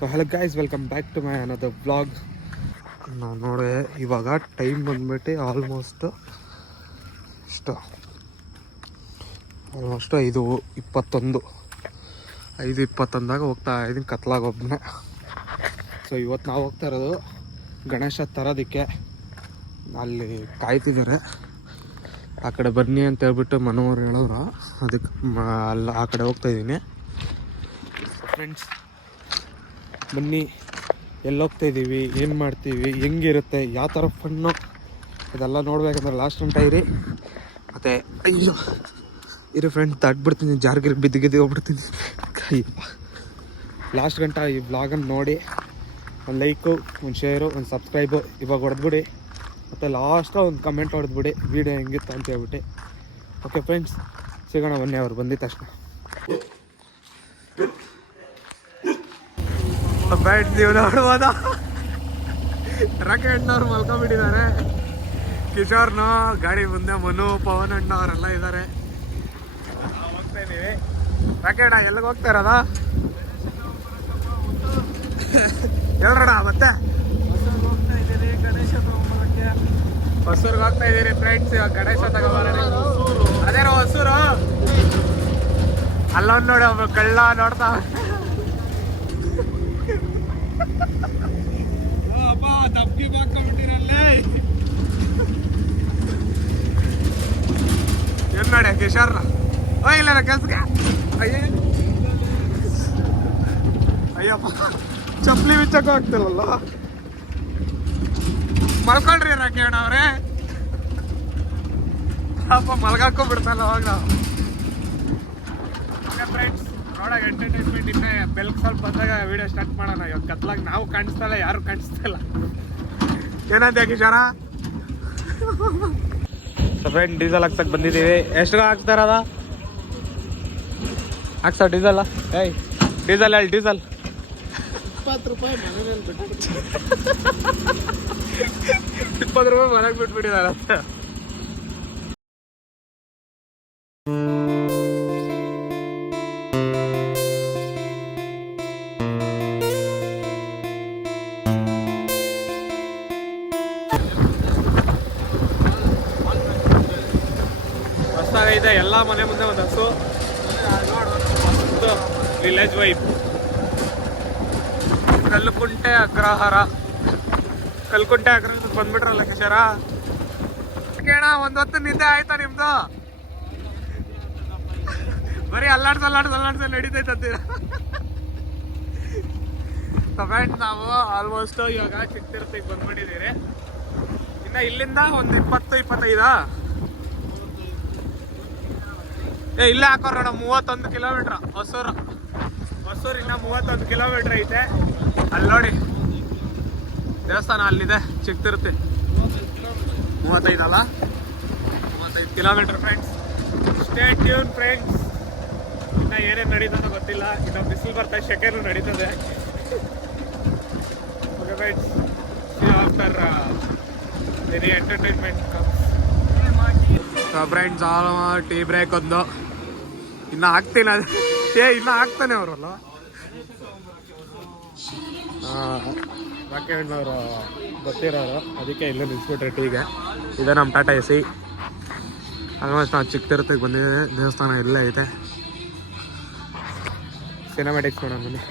So hello guys, welcome back to my another vlog. ನಾವು ನೋಡಿ ಇವಾಗ ಟೈಮ್ ಬಂದ್ಬಿಟ್ಟು ಆಲ್ಮೋಸ್ಟ್ 5:21 ಹೋಗ್ತಾ ಇದ್ದೀನಿ ಕತ್ಲಾಗೊಬ್ಬನೇ. ಸೊ ಇವತ್ತು ನಾವು ಹೋಗ್ತಾ ಇರೋದು ಗಣೇಶ ತರೋದಕ್ಕೆ. ಅಲ್ಲಿ ಕಾಯ್ತಿದ್ದಾರೆ, ಆ ಕಡೆ ಬನ್ನಿ ಅಂತ ಹೇಳ್ಬಿಟ್ಟು ಮನೋರು ಹೇಳೋರು, ಅದಕ್ಕೆ ಆ ಕಡೆ ಹೋಗ್ತಾಯಿದ್ದೀನಿ. ಫ್ರೆಂಡ್ಸ್ ಬನ್ನಿ, ಎಲ್ಲೋಗ್ತಾಯಿದ್ದೀವಿ, ಏನು ಮಾಡ್ತೀವಿ, ಹೆಂಗಿರುತ್ತೆ, ಯಾವ ಥರ ಫನ್ನು ಇದೆಲ್ಲ ನೋಡ್ಬೇಕಂದ್ರೆ ಲಾಸ್ಟ್ ಗಂಟ ಇರಿ. ಮತ್ತು ಅಯ್ಯೋ ಇರಿ ಫ್ರೆಂಡ್ಸ್, ತಟ್ಬಿಡ್ತೀನಿ, ಜಾರ್ಗಿರಿ ಬಿದ್ದು ಹೋಗ್ಬಿಡ್ತೀನಿ. ಲಾಸ್ಟ್ ಗಂಟ ಈ ವ್ಲಾಗನ್ನು ನೋಡಿ ಒಂದು ಲೈಕು, ಒಂದು ಶೇರು, ಒಂದು ಸಬ್ಸ್ಕ್ರೈಬು ಇವಾಗ ಹೊಡೆದ್ಬಿಡಿ. ಮತ್ತು ಲಾಸ್ಟ್ ಒಂದು ಕಮೆಂಟ್ ಹೊಡೆದ್ಬಿಡಿ ವೀಡಿಯೋ ಹೆಂಗಿತ್ತು ಅಂತ ಹೇಳ್ಬಿಟ್ಟು. ಓಕೆ ಫ್ರೆಂಡ್ಸ್, ಸಿಗೋಣ ಬನ್ನಿ ಅವ್ರು ಬಂದಿದ್ದ ತಕ್ಷಣ. ಬ್ಯಾಟ್ ನೀವು ನೋಡ್ಬೋದ, ರಾಕೆಟ್ನವ್ರು ಮಲ್ಕೊಂಡ್ಬಿಟ್ಟಿದ್ದಾರೆ. ಕಿಶೋರ್ನು ಗಾಡಿ ಮುಂದೆ, ಮನು, ಪವನ್ ಅಣ್ಣ ಅವರೆಲ್ಲ ಇದ್ದಾರೆ. ಹೋಗ್ತಾ ಇದ್ದೀವಿ. ರಾಕೆಟ್ ಎಲ್ಲಿಗೆ ಹೋಗ್ತಾ ಇರೋದ ಹೇಳ್ರಣ. ಮತ್ತೆ ಹೊಸೂರ್ಗೆ ಹೋಗ್ತಾ ಇದ್ದೀರಿ ಫ್ರೆಂಡ್ಸ್. ಇವಾಗ ಗಣೇಶ ತಗೋಬರೋಣ. ಅದೇ ಹೊಸೂರು. ಅಲ್ಲೊಂದು ನೋಡಿ, ಒಬ್ಬ ಕಳ್ಳ ನೋಡ್ತಾ ತಪ್ಪಿ ಬಾಕೊಂಡ್ಬಿಟ್ಟಿರಲ್ಲೇ. ಏನ್ ನೋಡಿ ಕಿಶೋರ್ ಇಲ್ಲ ಕೆಲ್ಸಕ್ಕೆ. ಅಯ್ಯಪ್ಪ, ಚಪ್ಪಲಿ ಬಿಚ್ಚಕ್ಕ ಆಗ್ತಿಲ್ಲಲ್ಲ. ಮಲ್ಕೊಳ್ರಿ ರಾಕೇಣ ಅವ್ರೆ, ಪಾಪ ಮಲ್ಗಾಕೊಂಡ್ಬಿಡ್ತಲ್ಲ ಅವಾಗ. ಫ್ರೆಂಡ್ಸ್ ನೋಡಾಗ ಎಂಟರ್ಟೈನ್ಮೆಂಟ್ ಇನ್ನೇ ಬೆಲ್ಕ್ ಸ್ವಲ್ಪ ಬಂದಾಗ ವಿಡಿಯೋ ಸ್ಟಾರ್ಟ್ ಮಾಡೋಣ. ಇವಾಗ ಕತ್ಲಾಗ ನಾವು ಕಾಣಿಸ್ತಲ್ಲ, ಯಾರು ಕಾಣಿಸ್ತಿಲ್ಲ. ಏನಂತ ಕಿಶೋರ? ಫ್ರೆಂಡ್ ಡೀಸೆಲ್ ಹಾಕ್ಸಕ್ ಬಂದಿದ್ದೀವಿ. ಎಷ್ಟು ಹಾಕ್ತಾರದ ಹಾಕ್ಸ ಡೀಸೆಲ್? ಏಯ್ ಡೀಸೆಲ್ ಹೇಳಿ, ಡೀಸೆಲ್ 20 ರೂಪಾಯಿ ಮನೇಲಿ ಬಿಟ್ಟು 20 ರೂಪಾಯಿ ಮನೆಗೆ ಬಿಟ್ಬಿಟ್ಟಿದ್ದಾರೆ. ಹೊಸದಾಗೈತೆ ಎಲ್ಲ ಮನೆ ಮುಂದೆ ಒಂದು ಹಸು. Village vibe. ಕಲ್ಲುಕುಂಟೆ ಅಗ್ರಹಾರ ಬಂದ್ಬಿಟ್ರಲ್ಲ ಕಿಶೋರ. ಕೇಳ ಒಂದ್ ಹೊತ್ತು ನಿದ್ದೆ ಆಯ್ತಾ ನಿಮ್ದು? ಬರೀ ಅಲ್ಲಾಡ್ಸ ನಡೀತೈತಂತೀರ. ಫ್ರೆಂಡ್ ನಾವು ಆಲ್ಮೋಸ್ಟ್ ಇವಾಗ ಚಿಕ್ಕತಿರುತ್ತಿಗೆ ಬಂದ್ಬಿಟ್ಟಿದ್ದೀರಿ. ಇನ್ನ ಇಲ್ಲಿಂದ ಒಂದು 20-25 ಇಲ್ಲೇ ಹಾಕೋರೋಣ. 31 ಕಿಲೋಮೀಟ್ರ್ ಹೊಸೂರು ಇನ್ನ 31 ಕಿಲೋಮೀಟ್ರ್ ಐತೆ. ಅಲ್ಲಿ ನೋಡಿ ದೇವಸ್ಥಾನ ಅಲ್ಲಿದೆ, ಚಿಕ್ಕತಿರುತ್ತಿ. 35 ಅಲ್ಲ, 35 kilometre friends. Stay tune friends. ಇನ್ನು ಏನೇನು ನಡೀತದೋ ಗೊತ್ತಿಲ್ಲ. ಇನ್ನು ಬಿಸಿಲು ಬರ್ತಾ, ಶೆಕೆನೂ ನಡೀತದೆ. Okay friends, after very entertainment comes. Friends tea break ಒಂದು. ಇನ್ನು ಹಾಕ್ತೀನಿ ಅದು. ಇನ್ನು ಹಾಕ್ತಾನೆ ಅವರಲ್ಲ. ರಾಕೆಣ್ಣವರು ಗೊತ್ತಿರೋರು, ಅದಕ್ಕೆ ಇಲ್ಲೇ ನಿಲ್ಸ್ಬಿಟ್ರೆ ಟೀಗೆ. ಇದೆ ನಮ್ಮ ಟಾಟಾ ಎಸಿ. ಆಲ್ಮೋಸ್ಟ್ ನಾವು ಚಿಕ್ಕತಿರುತ್ತಿಗೆ ಬಂದಿದ್ದೇವೆ. ದೇವಸ್ಥಾನ ಇಲ್ಲೇ ಐತೆ. ಸಿನಿಮ್ಯಾಟಿಕ್ಸ್ ನೋಡೋಣ ಬನ್ನಿ.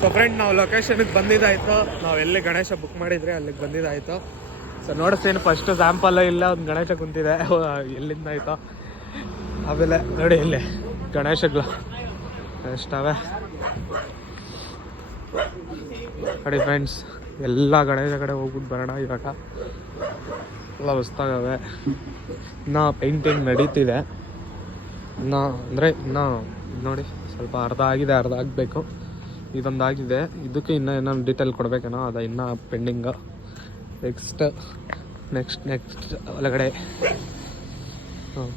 ಸೊ ಫ್ರೆಂಡ್, ನಾವು ಲೊಕೇಶನ್ಗೆ ಬಂದಿದ್ದಾಯಿತು. ನಾವು ಎಲ್ಲಿ ಗಣೇಶ ಬುಕ್ ಮಾಡಿದ್ರೆ ಅಲ್ಲಿಗೆ ಬಂದಿದ್ದಾಯಿತು. ಸೊ ನೋಡಿಸ್ತೇನೆ, ಫಸ್ಟ್ ಸ್ಯಾಂಪಲ್ ಇಲ್ಲ ಒಂದು ಗಣೇಶ ಕುಂತಿದೆ. ಎಲ್ಲಿಂದ ಆಯಿತು ಆಮೇಲೆ ನೋಡಿ ಇಲ್ಲಿ ಗಣೇಶಗಳು ಎಷ್ಟವೆ ನೋಡಿ ಫ್ರೆಂಡ್ಸ್. ಎಲ್ಲ ಗಣೇಶ ಕಡೆ ಹೋಗ್ಬಿಟ್ಟು ಬರೋಣ. ಇವಾಗ ಎಲ್ಲ ಹೊಸ್ದಾಗವೆ. ಇನ್ನೂ ಪೇಂಟಿಂಗ್ ನಡೀತಿದೆ. ಇನ್ನೂ ನೋಡಿ ಸ್ವಲ್ಪ ಅರ್ಧ ಆಗಿದೆ, ಅರ್ಧ ಆಗಬೇಕು. ಇದೊಂದಾಗಿದೆ. ಇದಕ್ಕೆ ಇನ್ನೂ ಏನೋ ಡೀಟೇಲ್ ಕೊಡಬೇಕೇನೋ, ಅದು ಇನ್ನೂ ಪೆಂಡಿಂಗು. ನೆಕ್ಸ್ಟ್ ನೆಕ್ಸ್ಟ್ ಒಳಗಡೆ. ಹಾಂ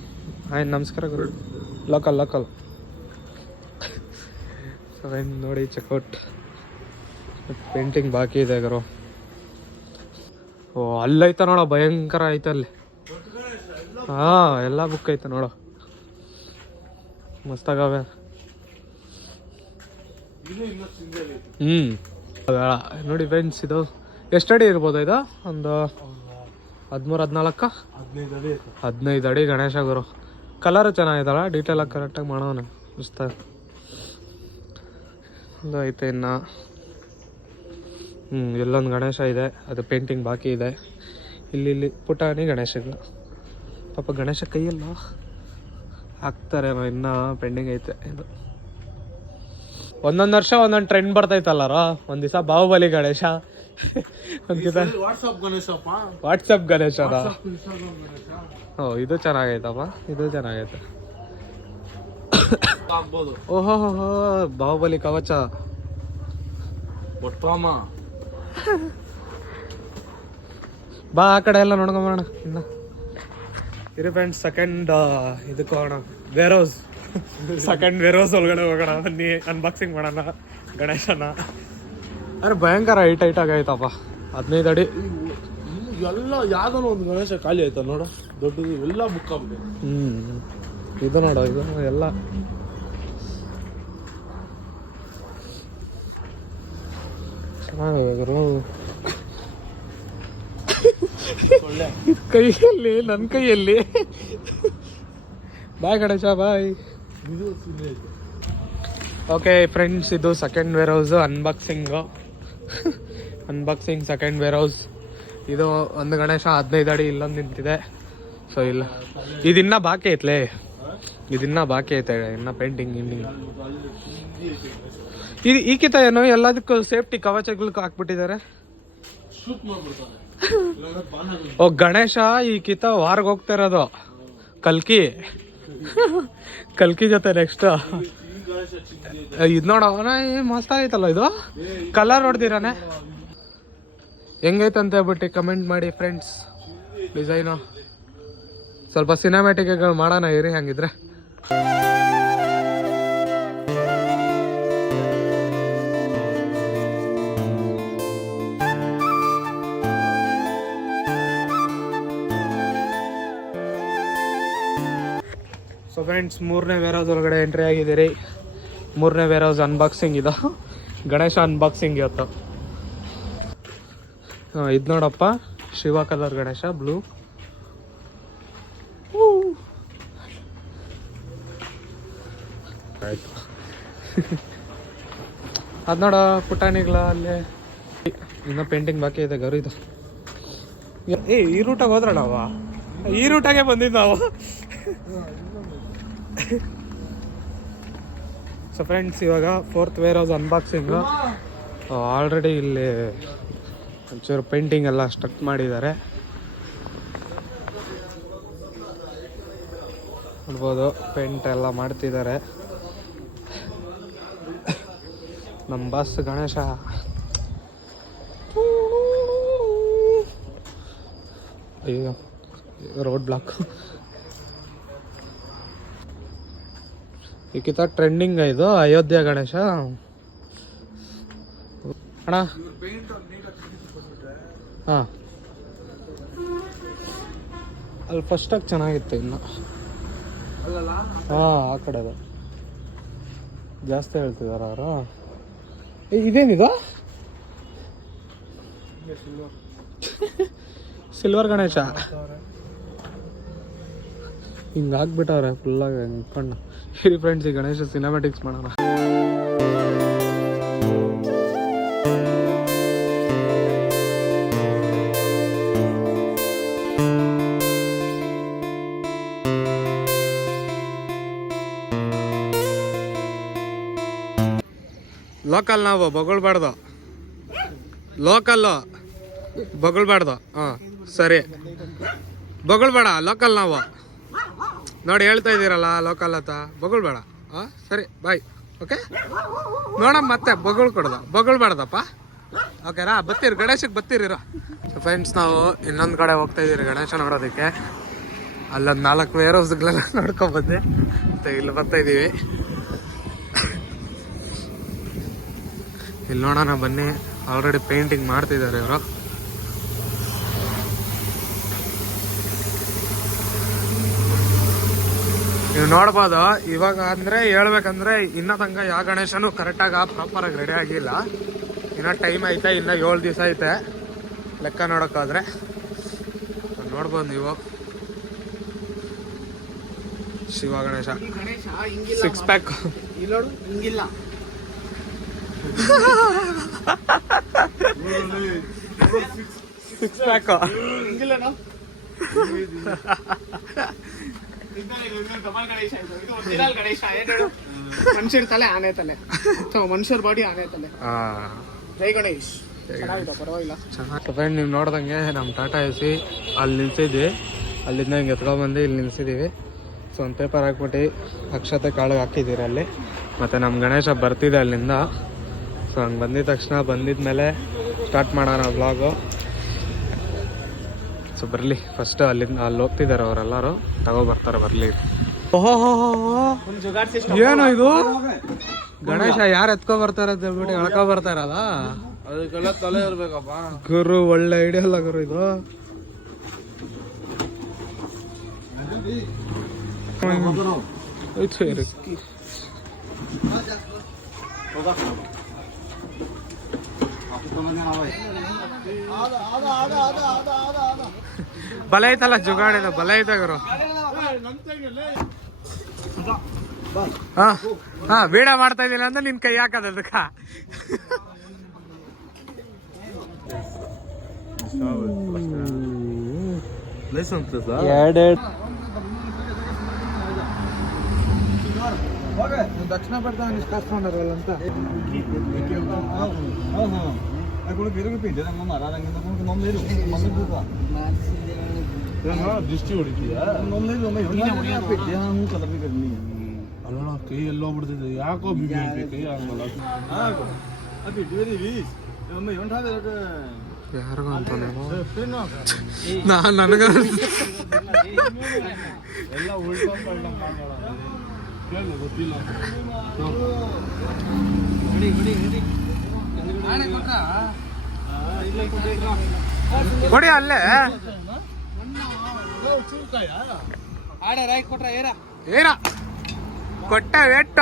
ಹಾಯ್ ನಮಸ್ಕಾರ ಗುರು. ಲೋಕಲ್ ಸೆವೆನ್ ನೋಡಿ ಚೆಕ್ಔಟ್. ಪೇಂಟಿಂಗ್ ಬಾಕಿ ಇದೆ ಗುರು. ಓ ಅಲ್ಲೈತ ನೋಡೋ, ಭಯಂಕರ ಐತೆ ಅಲ್ಲಿ. ಹಾಂ ಎಲ್ಲ ಬುಕ್ ಐತೆ ನೋಡೋ, ಮಸ್ತಾಗವೆ. ನೋಡಿ ಫ್ರೆಂಡ್ಸ್, ಇದು ಎಷ್ಟು ಅಡಿ ಇರ್ಬೋದು? ಇದು ಒಂದು 13-14 15 ಅಡಿ ಗಣೇಶ ಗುರು. ಕಲರ್ ಚೆನ್ನಾಗಿದಲ್ಲ, ಡೀಟೇಲ್ ಆಗಿ ಕರೆಕ್ಟಾಗಿ ಮಾಡೋಣ ಮಸ್ತ. ಇದು ಐತೆ ಇನ್ನು. ಎಲ್ಲೊಂದು ಗಣೇಶ ಇದೆ, ಅದು ಪೇಂಟಿಂಗ್ ಬಾಕಿ ಇದೆ. ಇಲ್ಲಿ ಪುಟಾಣಿ ಗಣೇಶಗಳು. ಪಾಪ ಗಣೇಶ ಕೈಯಲ್ಲ ಹಾಕ್ತಾರೆ, ಇನ್ನೂ ಪೆಂಡಿಂಗ್ ಐತೆ. ಇದು ಒಂದೊಂದು ವರ್ಷ ಒಂದೊಂದು ಟ್ರೆಂಡ್ ಬರ್ತೈತಲ್ಲಾರ. ಒಂದ್ ದಿವಸ ಬಾಹುಬಲಿ ಗಣೇಶ, ಒಂದ್ ದಿವಸ ವಾಟ್ಸಪ್ ಗಣೇಶ. ಓ ಇದು ಚೆನ್ನಾಗೈತಪ್ಪ, ಇದು ಚೆನ್ನಾಗೈತೆ. ಓಹೋ ಬಾಹುಬಲಿ ಕವಚ ಬಾ ಆ ಕಡೆ ಎಲ್ಲ ನೋಡ್ಕೊಂಬರೋಣ. ಇನ್ನ ಇರಿ ಫ್ರೆಂಡ್ಸ್, ಸೆಕೆಂಡ್ ಇದಕ್ಕೆ ಹೋಗೋಣ, warehouse. Second warehouse ಒಳಗಡೆ ಹೋಗೋಣ, ಬನ್ನಿ ಅನ್ಬಾಕ್ಸಿಂಗ್ ಮಾಡೋಣ ಗಣೇಶನ. ಅರೆ ಭಯಂಕರ ಹೈಟ್ ಆಗೈತಪ್ಪ, 15 ಅಡಿ. ಎಲ್ಲ ಯಾವ್ದೋ ಒಂದು ಗಣೇಶ ಖಾಲಿ ಆಯ್ತಾ ನೋಡು, ದೊಡ್ಡದು ಎಲ್ಲ ಬುಕ್ ಆಗ್ಬಿಟ್ಟು. ಇದು ನೋಡು, ಇದು ಎಲ್ಲ ಚೆನ್ನಾಗಿರು. ಕೈಯಲ್ಲಿ, ನನ್ನ ಕೈಯಲ್ಲಿ. Bye Ganesha bye. Okay friends, ಇದು second warehouse unboxing second warehouse. ಇದು ಒಂದು ಗಣೇಶ 15 ಅಡಿ ಇಲ್ಲೊಂದು ನಿಂತಿದೆ. ಸೊ ಇಲ್ಲ, ಇದಿನ್ನ ಬಾಕಿ ಐತ್ಲೆ, ಇದಿನ್ನ ಬಾಕಿ ಐತೆ, ಇನ್ನ ಪೇಂಟಿಂಗ್ ಇದು ಈಕಿತ ಏನೋ ಎಲ್ಲದಕ್ಕೂ ಸೇಫ್ಟಿ ಕವಚಗಳು ಹಾಕ್ಬಿಟ್ಟಿದ್ದಾರೆ. ಓ ಗಣೇಶ ಈಕಿತ ವಾರ್ಗೆ ಹೋಗ್ತಾ ಇರೋದು ಕಲ್ಕಿ ಜೊತೆ ನೆಕ್ಸ್ಟ್. ಇದು ನೋಡ ಮಸ್ತ್ ಆಗೈತಲ್ಲ, ಇದು ಕಲರ್ ಹೊಡ್ದಿರಾನೆ. ಹೆಂಗೈತೆ ಅಂತ ಹೇಳ್ಬಿಟ್ಟು ಕಮೆಂಟ್ ಮಾಡಿ ಫ್ರೆಂಡ್ಸ್. ಡಿಸೈನು ಸ್ವಲ್ಪ ಸಿನಿಮ್ಯಾಟಿಕ್ಗಳು ಮಾಡೋಣ ಇರಿ ಹಂಗಿದ್ರೆ. ಸೊ ಫ್ರೆಂಡ್ಸ್, 3ನೇ ವೇರ್ ಹೌಸ್ ಒಳಗಡೆ ಎಂಟ್ರಿ ಆಗಿದ್ದೀರಿ. 3ನೇ ವೇರ್ ಹೌಸ್ ಅನ್ಬಾಕ್ಸಿಂಗ್ ಇದು, ಗಣೇಶ ಅನ್ಬಾಕ್ಸಿಂಗ್ ಇವತ್ತು. ಇದು ನೋಡಪ್ಪ, ಶಿವ ಕಲರ್ ಗಣೇಶ, ಬ್ಲೂ. ಆಯ್ತು. ಅದು ನೋಡ ಪುಟಾಣಿಗಳ ಅಲ್ಲೇ ಇನ್ನೂ ಪೇಂಟಿಂಗ್ ಬಾಕಿ ಇದೆ ಗರು. ಇದು ಈ ರೂಟಾಗ ಹೋದ್ರ ನಾವ, ಈ ರೂಟಾಗೆ ಬಂದಿದ್ದು ನಾವು. ಸೊ ಫ್ರೆಂಡ್ಸ್, ಇವಾಗ 4th wear house unboxing. Already ಇಲ್ಲಿ ಒಂಚೂರು ಪೇಂಟಿಂಗ್ ಎಲ್ಲ ಸ್ಟಾರ್ಟ್ ಮಾಡಿದ್ದಾರೆ ನೋಡ್ಬೋದು. ಪೇಂಟ್ ಎಲ್ಲ ಮಾಡ್ತಿದ್ದಾರೆ. ನಮ್ಮ ಬಾಸ್ ಗಣೇಶ. ಅಯ್ಯೋ ರೋಡ್ ಬ್ಲಾಕ್. ಈಕಿತ ಟ್ರೆಂಡಿಂಗ್ ಇದು ಅಯೋಧ್ಯ ಗಣೇಶ ಅಣ್ಣ. ಹಾಂ ಅಲ್ಲಿ ಫಸ್ಟಾಗಿ ಚೆನ್ನಾಗಿತ್ತು, ಇನ್ನು ಹಾಂ ಆ ಕಡೆ ಅದು ಜಾಸ್ತಿ ಹೇಳ್ತಿದಾರ ಅವರು. ಇದೇನಿದು ಸಿಲ್ವರ್ ಗಣೇಶ ಹಿಂಗಾಗ್ಬಿಟ್ಟವ್ರೆ ಫುಲ್ಲಾಗಿ ಕಣ್ಣು. ಹೇಳಿ ಫ್ರೆಂಡ್ಸ್, ಈ ಗಣೇಶ ಸಿನಿಮ್ಯಾಟಿಕ್ಸ್ ಮಾಡೋಣ. ಲೋಕಲ್ ನಾವು ಬೊಗಳ್ಬಾರ್ದು, ಲೋಕಲ್ಲು ಬೊಗಳ್ಬಾರ್ದು. ಹಾಂ ಸರಿ, ಬೊಗಳ್ಬೇಡ ಲೋಕಲ್ ನಾವು. ನೋಡಿ ಹೇಳ್ತಾ ಇದ್ದೀರಲ್ಲ ಲೋಕಲ್ ಅಂತ, ಬೊಗಳ್ಬೇಡ. ಹಾಂ ಸರಿ ಬಾಯ್. ಓಕೆ ನೋಡಮ್ಮ, ಮತ್ತೆ ಬೊಗಳ್ಕೊಡ್ದ, ಬೊಗಳ್ಬಾರ್ದಪ್ಪ. ಓಕೆನಾ, ಬತ್ತೀರಿ ಗಣೇಶಕ್ಕೆ ಬತ್ತೀರಿರ. ಫ್ರೆಂಡ್ಸ್, ನಾವು ಇನ್ನೊಂದು ಕಡೆ ಹೋಗ್ತಾ ಇದೀರಿ ಗಣೇಶ ನೋಡೋದಕ್ಕೆ. ಅಲ್ಲೊಂದು 4 ವೇರ್ ಹೌಸ್ಗಳೆಲ್ಲ ನೋಡ್ಕೊಂಬಂದೆ, ಮತ್ತೆ ಇಲ್ಲಿ ಬರ್ತಾ ಇದೀವಿ. ಇಲ್ಲಿ ನೋಡೋಣ ಬನ್ನಿ, ಆಲ್ರೆಡಿ ಪೇಂಟಿಂಗ್ ಮಾಡ್ತಿದ್ದಾರೆ ಇವರು. ನೀವು ನೋಡ್ಬೋದು. ಇವಾಗ ಅಂದರೆ ಹೇಳ್ಬೇಕಂದ್ರೆ ಇನ್ನೂ ತನಕ ಯಾವ ಗಣೇಶನೂ ಕರೆಕ್ಟಾಗಿ ಪ್ರಾಪರಾಗಿ ರೆಡಿ ಆಗಿಲ್ಲ. ಇನ್ನೂ ಟೈಮ್ ಐತೆ, ಇನ್ನೂ 7 ದಿವಸ ಐತೆ ಲೆಕ್ಕ ನೋಡೋಕ್ಕಾದ್ರೆ. ನೋಡ್ಬೋದು ನೀವು ಶಿವ ಗಣೇಶ 6 ಪ್ಯಾಕ್ ಹಿಂಗಿಲ್ಲ. 6 ಪ್ಯಾಕ್ ಹಿಂಗಿಲ್ಲನೋ ಮನುಷ್ಯರ ತಲೆ ಆನೆ ತಲೆ, ಮನುಷ್ಯರ ಬಾಡಿ ಆನೆ ತಲೆ. ಜೈ ಗಣೇಶ್. ಪರವಾಗಿಲ್ಲ. ಫ್ರೆಂಡ್, ನೀವು ನೋಡ್ದಂಗೆ ನಮ್ಮ ಟಾಟಾ ಎಸಿ ಅಲ್ಲಿ ನಿಲ್ಸಿದ್ವಿ. ಅಲ್ಲಿಂದ ಹಿಂಗೆ ಎತ್ಕೊಂಡ್ಬಂದು ಇಲ್ಲಿ ನಿಲ್ಸಿದ್ದೀವಿ. ಸೊ ಒಂದು ಪೇಪರ್ ಹಾಕ್ಬಿಟ್ಟು ಅಕ್ಷತೆ ಕಾಳಿಗೆ ಹಾಕಿದ್ದೀರಿ ಅಲ್ಲಿ. ಮತ್ತು ನಮ್ಮ ಗಣೇಶ ಬರ್ತಿದೆ ಅಲ್ಲಿಂದ. ಸೊ ಹಂಗೆ ಬಂದಿದ ತಕ್ಷಣ ಬಂದಿದ್ಮೇಲೆ ಸ್ಟಾರ್ಟ್ ಮಾಡೋಣ ವ್ಲಾಗು. ಸೊ ಬರಲಿ, ಫಸ್ಟ್ ಅಲ್ಲಿಂದ ಅಲ್ಲಿ ಹೋಗ್ತಿದ್ದಾರೆ ಅವರೆಲ್ಲರೂ, ತಗೋಬರ್ತಾರೆ, ಬರಲಿ. ಓಹೋ, ಏನು ಇದು ಗಣೇಶ ಯಾರು ಎತ್ಕೊ ಬರ್ತಾರೆ ಅಂತ ಹೇಳ್ಬಿಟ್ಟು ಎಳ್ಕೊ ಬರ್ತಾರಲ್ಲ, ಅದಕ್ಕೆಲ್ಲ ತಲೆ ಇರ್ಬೇಕಪ್ಪ ಗುರು. ಒಳ್ಳೆ ಐಡಿಯಾ ಅಲ್ಲ ಗುರು ಇದು. ಬಲ ಐತಲ್ಲ ಜುಗಾಡಿದ, ಬಲ ಐತ ಗುರು. ಹಾ ಬೇಡ ಮಾಡ್ತಾ ಇದ್ದೀನಿ ಅಂದ್ರೆ ನಿನ್ ಕೈ ಹಾಕದ ಅದಕ್ಕ. ದಕ್ಷಿಣ ಬರ್ತಾ ನಿಷ್ಕಾಸ್ಕೊಂಡಾರಲ್ಲ ಅಂತ ದೃಷ್ಟಿ ಹೊಡಿತೀಯ ಅಲ್ಲ, ಕೈ ಎಲ್ಲೋ ಬಿಡ್ತಿದ್ದೆ. ಯಾಕೋ ಬಿಬಿ ಕೈ ಆಗಲ್ಲ. ಯಾರಿಗೂ ಅಂತ ನನಗ ಎಲ್ಲ ಉಲ್ಟಾ ಗೊತ್ತಿಲ್ಲ. ಕೊಡಿ ಅಲ್ಲೇ ಏನ ಕೊಟ್ಟ ವೇಟ್.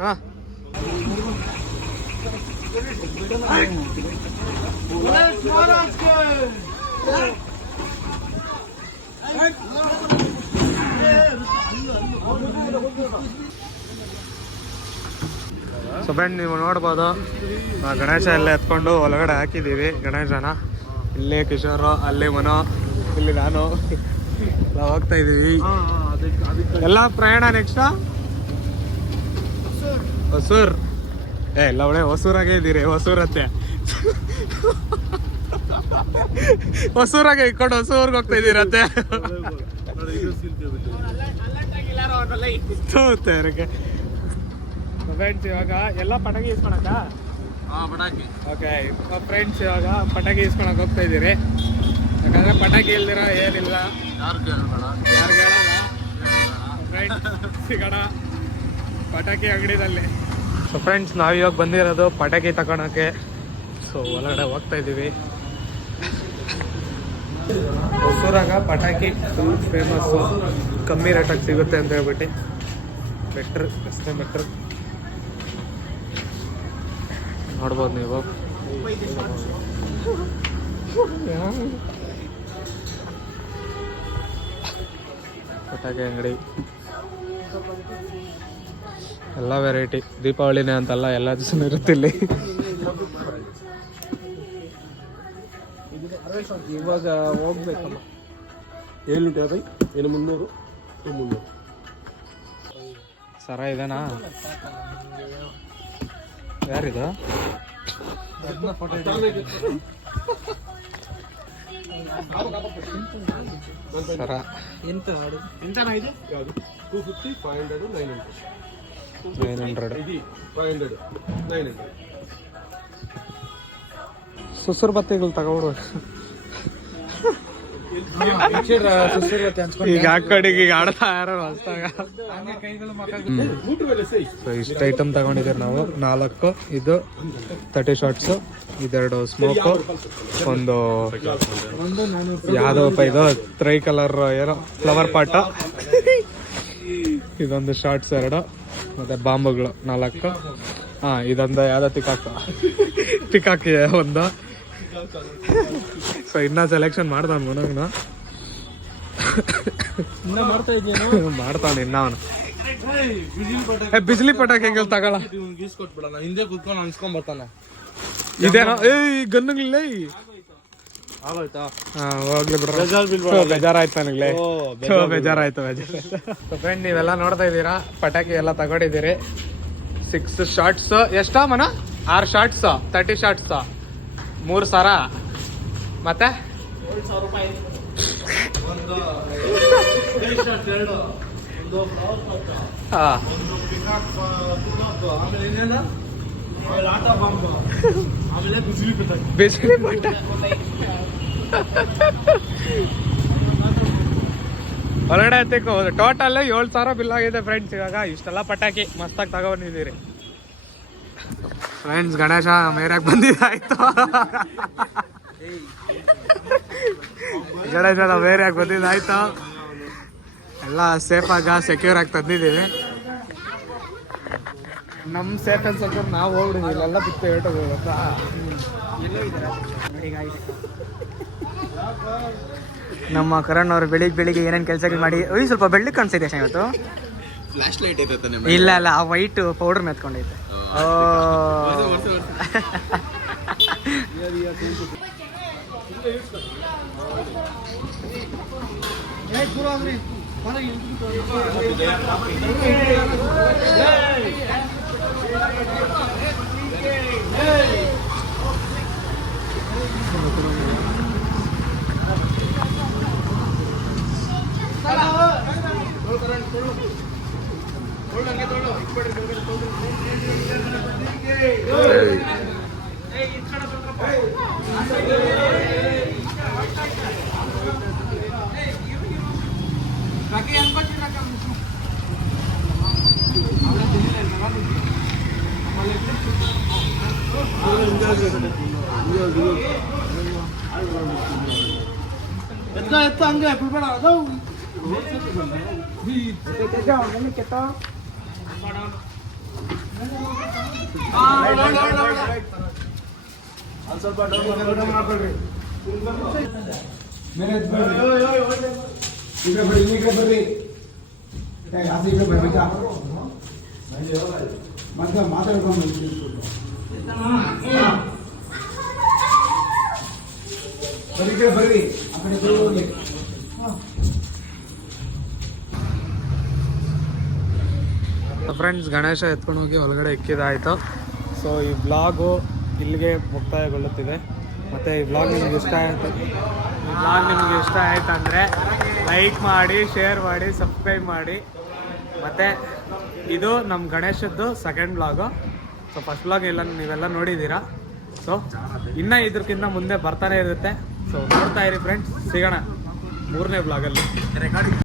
ಹಾ ಸೊ ಫ್ರೆಂಡ್, ನೀವು ನೋಡ್ಬೋದು ಗಣೇಶ ಎಲ್ಲ ಎತ್ಕೊಂಡು ಒಳಗಡೆ ಹಾಕಿದ್ದೀವಿ ಗಣೇಶನ. ಇಲ್ಲೇ ಕಿಶೋರು, ಅಲ್ಲಿ ಮನೋ, ಇಲ್ಲಿ ನಾನು ಎಲ್ಲ ಹೋಗ್ತಾ ಇದ್ದೀವಿ. ಎಲ್ಲ ಪ್ರಯಾಣ ನೆಕ್ಸ್ಟ್ ಹೊಸೂರ್. ಎಲ್ಲ ಒಳ್ಳೆ ಹೊಸೂರಾಗೆ ಇದ್ದೀರಿ. ಹೊಸೂರತ್ತೆ ಹೊಸೂರಾಗೆ ಇಟ್ಕೊಂಡು ಹೊಸೂರ್ಗೆ ಹೋಗ್ತಾ ಇದ್ದೀರತ್ತೆ. ಫ್ರೆಂಡ್ಸ್, ಇವಾಗ ಎಲ್ಲ ಪಟಾಕಿ ಇಸ್ಕೊಳಕ. ಓಕೆ ಫ್ರೆಂಡ್ಸ್, ಇವಾಗ ಪಟಾಕಿ ಇಸ್ಕೊಳಕ್ ಹೋಗ್ತಾ ಇದ್ದೀರಿ. ಯಾಕಂದ್ರೆ ಪಟಾಕಿ ಇಲ್ದಿರ ಏನಿಲ್ಲ. ಯಾರು ಕೇಳಲ್ಲ. ಫ್ರೆಂಡ್ಸ್, ಸಿಗೋಣ ಪಟಾಕಿ ಅಂಗಡಿದಲ್ಲಿ. ಸೊ ಫ್ರೆಂಡ್ಸ್, ನಾವಿವಾಗ ಬಂದಿರೋದು ಪಟಾಕಿ ತಗೊಳಕ್ಕೆ. ಸೊ ಒಳಗಡೆ ಹೋಗ್ತಾ ಇದ್ದೀವಿ. ಹೊಸೂರಾಗ ಪಟಾಕಿ ಫುಲ್ ಫೇಮಸ್ಸು, ಕಮ್ಮಿ ರೇಟಾಗಿ ಸಿಗುತ್ತೆ ಅಂತ ಹೇಳ್ಬಿಟ್ಟು. ಬೆಟ್ರ್, ರಸ್ತೆ ಬೆಟ್ರ್ ನೋಡ್ಬೋದು ನೀವು. ಪಟಾಕಿ ಅಂಗಡಿ ಎಲ್ಲ ವೆರೈಟಿ. ದೀಪಾವಳಿನೇ ಅಂತಲ್ಲ, ಎಲ್ಲ ದಿವಸ ಇರುತ್ತಿಲ್ಲಿ. ಇವಾಗ ಹೋಗ್ಬೇಕಲ್ಲ. 750 ಏನು 300 300 ಸರ ಇದನಾ? ಯಾರಿದು? ಸರ ಎಂತ ಇದೆ? 250 500 900 900 500 900 ಸುಸುರು ಬತ್ತಿಗಳು ತಗೊಬಿಡು. ಈಗ ಆ ಕಡೆಗೆ ಈಗ ಆಡ್ತಾ ಯಾರು ಹೊಸ್ದಾಗ. ಇಷ್ಟು ಐಟಮ್ ತಗೊಂಡಿದ್ದೀವಿ ನಾವು 4. ಇದು 30 ಶಾರ್ಟ್ಸು, ಇದೆರಡು ಸ್ಮೋಕು, ಒಂದು ಯಾವುದೋಪ್ಪ ಇದು ಟ್ರೈ ಕಲರ್ ಏನೋ ಫ್ಲವರ್ ಪಾಟ, ಇದೊಂದು ಶಾರ್ಟ್ಸ್ 2, ಮತ್ತೆ ಬಾಂಬುಗಳು 4. ಇದೊಂದು ಯಾವುದೋ ಟಿಕಾಕಿ ಒಂದು. ಸೊ ಇನ್ನ ಸೆಲೆಕ್ಷನ್ ಮಾಡ್ತಾನ ಮನೋಗ್ನ ಮಾಡ್ತಾನೆ ಇನ್ನ ಅವನು. ಬಿಜ್ಲಿ ಪಟಾಕಿ ಹೆಂಗ ತಗೊಳ ಹಿಂದೆ ಕುತ್ಕೊಂಡು ಅನ್ಸ್ಕೊಂಡ್ ಬರ್ತಾನೆ. ಇದೇನೋ ಗನ್ನುಗಳಿಲ್ಲ ಹೋಗ್ಲಿ ಬಿಡ್ರ, ಬೇಜಾರಾಯ್ತು ನನಗೆ, ಬೇಜಾರಾಯ್ತು. ಫ್ರೆಂಡ್ ನೀವೆಲ್ಲ ನೋಡ್ತಾ ಇದ್ದೀರಾ, ಪಟಾಕಿ ಎಲ್ಲ ತಗೊಂಡಿದ್ದೀರಿ. 6 ಶಾರ್ಟ್ಸ್ ಎಷ್ಟ ಮನ? 6 ಶಾರ್ಟ್ಸ್, 30 ಶಾರ್ಟ್ಸ್, 3 ಸರ, ಮತ್ತೆ ಬಿಸಿಲಿ ಪಟ ಹೊರಗಡೆ ಎತ್ತಿಕೋ. ಟೋಟಲ್ 7,000 ಬಿಲ್ ಆಗಿದೆ ಫ್ರೆಂಡ್ಸ್. ಇವಾಗ ಇಷ್ಟೆಲ್ಲ ಪಟಾಕಿ ಮಸ್ತಾಗಿ ತಗೊಂಡಿದ್ದೀರಿ ಫ್ರೆಂಡ್ಸ್. ಗಣೇಶ ಮೇರಾಗ್ ಬಂದಿದ್ದಾಯ್ತು. ಗಣೇಶ ಮೇರಾಗ್ ಬಂದಿದ್ದಾಯ್ತು. ಎಲ್ಲ ಸೇಫ್ ಸೆಕ್ಯೂರ್ ಆಗಿ ತಂದಿದ್ದೀವಿ. ನಮ್ಮ ಸೇಫ್ ಅಂಡ್ ಸೆಕ್ಯೂರ್ ನಾವು ಹೋಗ್ಬಿಡಿದ್ವಿ. ಇಲ್ಲೆಲ್ಲ ಬಿತ್ತು ಹೇಳ್ತಾ ನಮ್ಮ ಕರಣ್ ಅವರು ಬೆಳಿಗ್ಗೆ ಏನೇನು ಕೆಲಸಗಳು ಮಾಡಿ ಸ್ವಲ್ಪ ಬೆಳ್ಳಿಗೆ ಕಾಣಿಸ್ತಿದೆ ಇವತ್ತು. ಫ್ಲಾಶ್ ಲೈಟ್ ಐತೆ. ಇಲ್ಲ ಆ ವೈಟ್ ಪೌಡರ್ ಮೆತ್ಕೊಂಡೈತೆ. ಎತ್ತ ಹಂಗೆ ಬಿಡ್ಬೇಡ. ಅದು ಸ್ವಲ್ಪ ಮಾಡ್ಕೊಳ್ರಿ. ಬರ್ರಿ ಮತ್ತೆ ಮಾತಾಡ್ಕೊಂಡು ಬರ್ರಿ ಆ ಕಡೆ ಹೋಗಿ. ಫ್ರೆಂಡ್ಸ್, ಗಣೇಶ ಎತ್ಕೊಂಡು ಹೋಗಿ ಒಳಗಡೆ ಇಕ್ಕಿದಾಯಿತು. ಸೊ ಈ ಬ್ಲಾಗು ಇಲ್ಲಿಗೆ ಮುಕ್ತಾಯಗೊಳ್ಳುತ್ತಿದೆ. ಮತ್ತು ಈ ಬ್ಲಾಗ್ ನಿಮ್ಗೆ ಇಷ್ಟ ಆಯ್ತು ಅಂದರೆ ಲೈಕ್ ಮಾಡಿ, ಶೇರ್ ಮಾಡಿ, ಸಬ್ಸ್ಕ್ರೈಬ್ ಮಾಡಿ. ಮತ್ತು ಇದು ನಮ್ಮ ಗಣೇಶದ್ದು second blog. So first blog ನೀವೆಲ್ಲ ನೋಡಿದ್ದೀರಾ. ಸೊ ಇನ್ನೂ ಇದಕ್ಕಿಂತ ಮುಂದೆ ಬರ್ತಾನೆ ಇರುತ್ತೆ. ಸೊ ನೋಡ್ತಾ ಇರಿ ಫ್ರೆಂಡ್ಸ್. ಸಿಗೋಣ 3ನೇ ಬ್ಲಾಗಲ್ಲಿ.